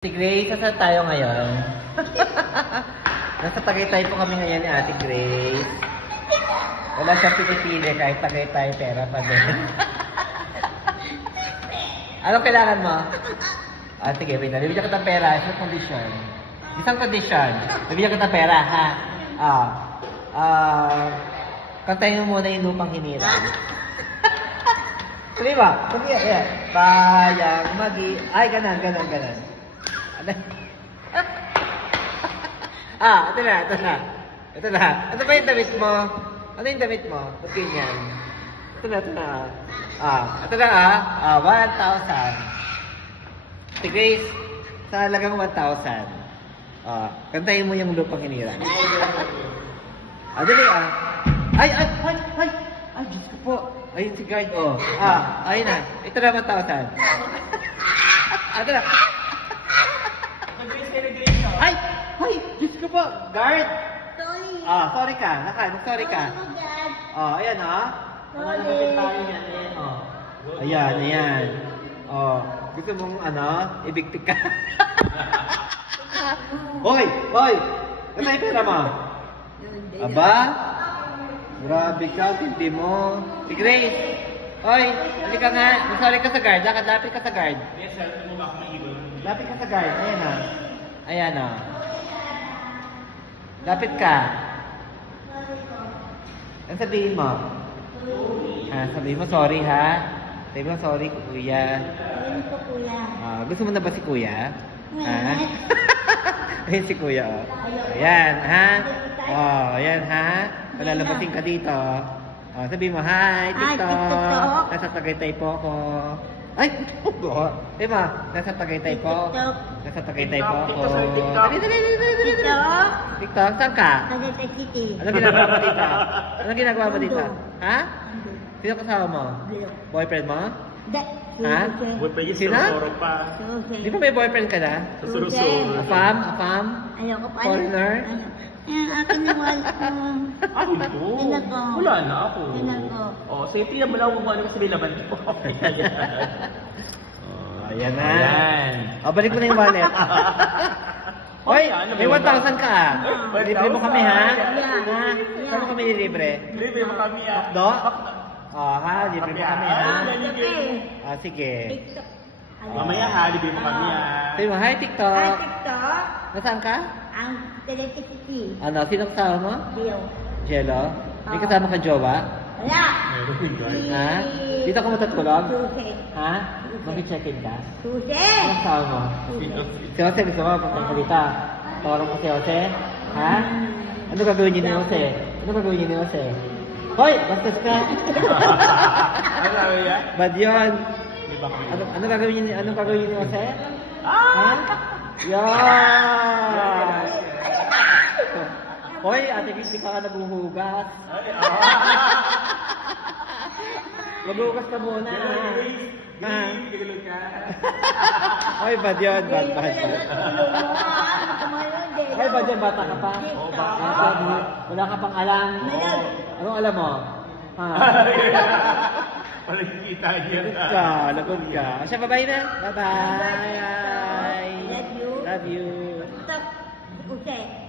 Si Grace, saan tayo ngayon? Nasa Tagaytay po kami ngayon ni Ate Grace. Wala siyang pinipili kahit Tagaytay, pera pa din. Anong kailangan mo? Ah, sige, wait na. Bibigyan ka ng pera. Isang condition. Isang condition. Bibigyan ka ng pera, ha? Kantahin mo muna yung lupang hinirang. Sige ba? Sige, yeah. Bayang ay, ganon. Ito na. Ano ba yung damit mo? Ano yung damit mo? Ba't ganyan? Ito na. Ito na 1,000. Si Grace, sa halagang 1,000. Kantahin mo yung lupang hinirang. Dali Ay, Diyos ko po. Ayun si guard, ayun na. Ito na 1,000. Ito na. Ay, Diyos ko po. Guard. Sorry. Sorry ka. Sorry ka. Ayan, Ayan. Gusto mong, ibigtik ka. Hoy! Ano yung pera mo? Aba? Grabe ka, hindi mo. Si Grace. Hoy, halika nga. Sorry ka sa guard. Lapit ka sa guard. Yes, sir. Ito mo ba akong iwan? Lapit ka sa guard. Ayan. Lapit ka. Ano sabihin mo? Sabihin mo sorry, ha? Sabihin mo sorry, kuya. Ayun po, kuya. Gusto mo na ba si kuya? Ayan si kuya, Ayan, ha? Ayan, ha? Palalabating ka dito. Sabihin mo, hi, TikTok. Nasa Tagaytay po ako. Ay, diba? Nasa Tagaytay po. Nasa Tagaytay po ako. TikTok. TikTok, saan ka? Tagaytay City. Anong ginagawa mo dito? Ha? Sino kasama mo? Boyfriend mo? Ha? Boyfriend yung Sino? surusuro pa. Di ba may boyfriend ka na? Susurusuro. Apam? Ayoko pa. Foreigner? Akin na wala ko. Ako ito? Tinako. Wala na ako. Tinako. Sige, tingnan mo lang kung ano kasi may laban ko. Ayan na. Ayan. Balik mo na yung wallet. Hoy, may 1,000 ka. Libre mo kami, ha? Saan mo kami nilibre? Libre mo kami, Do? Libre mo kami, ha? Sige. TikTok. Mamaya ha, libre mo kami, Sabi mo, hi, TikTok. Hi, TikTok. Nasaan ka? Ang Tagaytay City. Sino kasama mo? Dio. Jello? May kasama ka jowa? Wala. Ha? Dito ka matutulog? Susi. Ha? Mag-check-in ka? Susi. Ano kasama mo? Si Jose, gusto mo magpagsalita? Tawaran ko si Jose? Ha? Ano gagawin niyo ni Jose? Hoy! Bastos ka! Ano sabi niya? Bad yun! Di ba kami? Ano gagawin niyo ni Jose? Ha? Yan! Hoy, Ate Grace, di ka naghuhugas. Maghuhugas ka muna. Hoy, bad yun. Bad. Hoy, bad yun. Bata ka pa. Wala ka pang alam. Anong alam mo? Wala kita niya. Lagod ka. Siya, bye-bye na. Bye-bye. Love you. Love you. Stop. Susi.